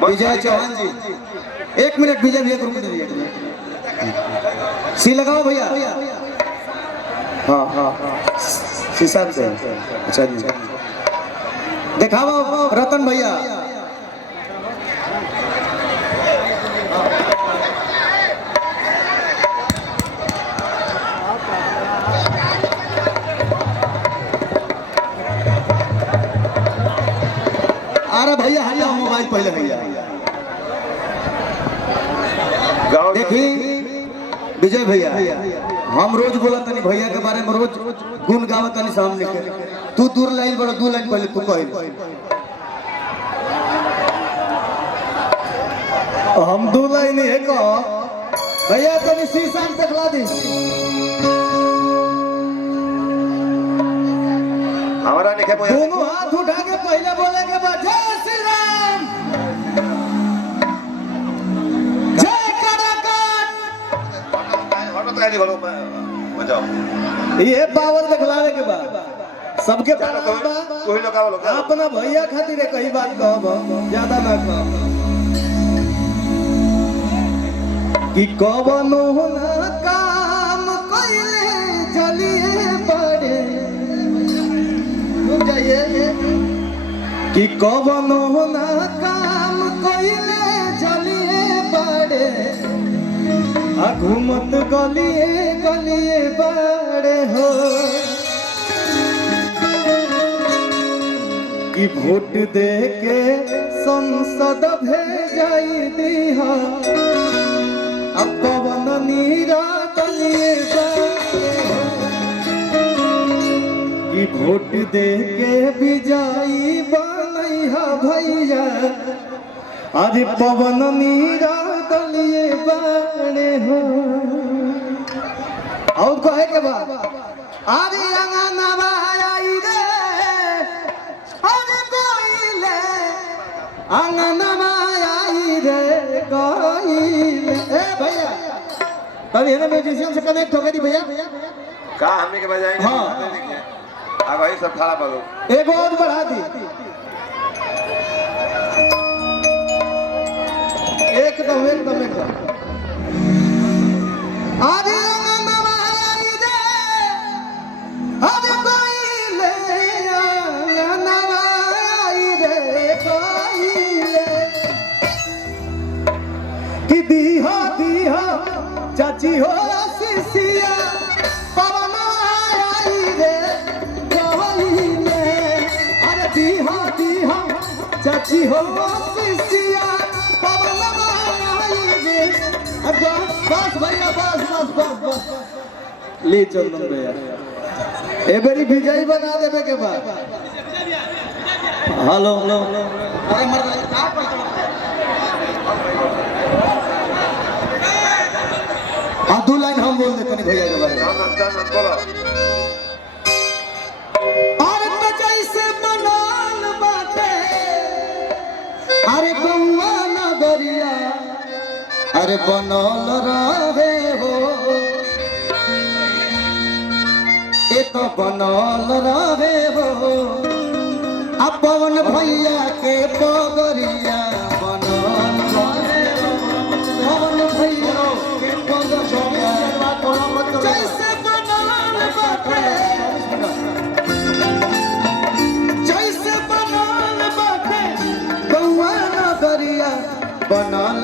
विजय चौहान जी, 1 minute विजय भैया को रुक दीजिए। सी लगाओ भैया। हाँ हाँ शीशा से। अच्छा जी, दिखाओ रतन भैया। अरे भैया हरिया मोबाइल पहले भैया देखी। विजय भैया हम रोज बोला तनी भैया के बारे में, रोज गुण गावा तनी सामने के। तू दूर लाइन बड़ा 2 लाइन पहले तू कह। हम 2 लाइन है कह भैया तनी शीशा में दिखला दी। हमारा लिखे दोनों हाथ उठा के पहले बोलेंगे जय श्री राम, जय कराकाट। ये पावर दिखलावे के बाद सबके अपना भैया खातिर कई बात कहो, ज्यादा ना कहो कि कवनो ना काम कइले चलिए पड़े कि कवनो ना काम कइले चलिए पड़े घूमत गलिए गलिए बड़े हो कि वोट दे के संसद भेजाई दीहा अब पवन नीरा गलिए बड़े हो कि वोट दे के विजयी बनैहा भैया अरे पवन नीरा गलिए बड़े हो। और कहे के बाद अरे अंगनवा आई रे अरे कोइले अंगनवा आई रे कोइले। ए भैया तभी है ना म्यूजिशियन से कनेक्ट हो गई भैया का हमने के बजाएंगे। हाँ आ भाई सब खड़ा बोलो एक और बढ़ा दी एकदम एकदम एकदम। अरे अंगनवा आई रे अरे कोइले अंगनवा आई रे कोइले कि दीहा दीहा चाची हो शिशिया पवन आई रे कोइले। अरे दीहा दीहा चाची हो शिशिया पवन आई रे। बस भैया बस बस बस बस ले चंदन भैया ए बड़ी विजयी बना देवे के बाद। हेलो हेलो अरे मर हाँ 2 लाइन हम बोल देते भैया के बारे में। अरे तो जैसे बनाल बाटे अरे गौआ नगरिया अरे बनल रहे हो एक बनल रहे हो अब पवन भैया के पगरिया बनल रहे हो। पवन भैया के पगरिया जैसे बनल बाटे जैसे बनल बाटे गौआ नगरिया बनल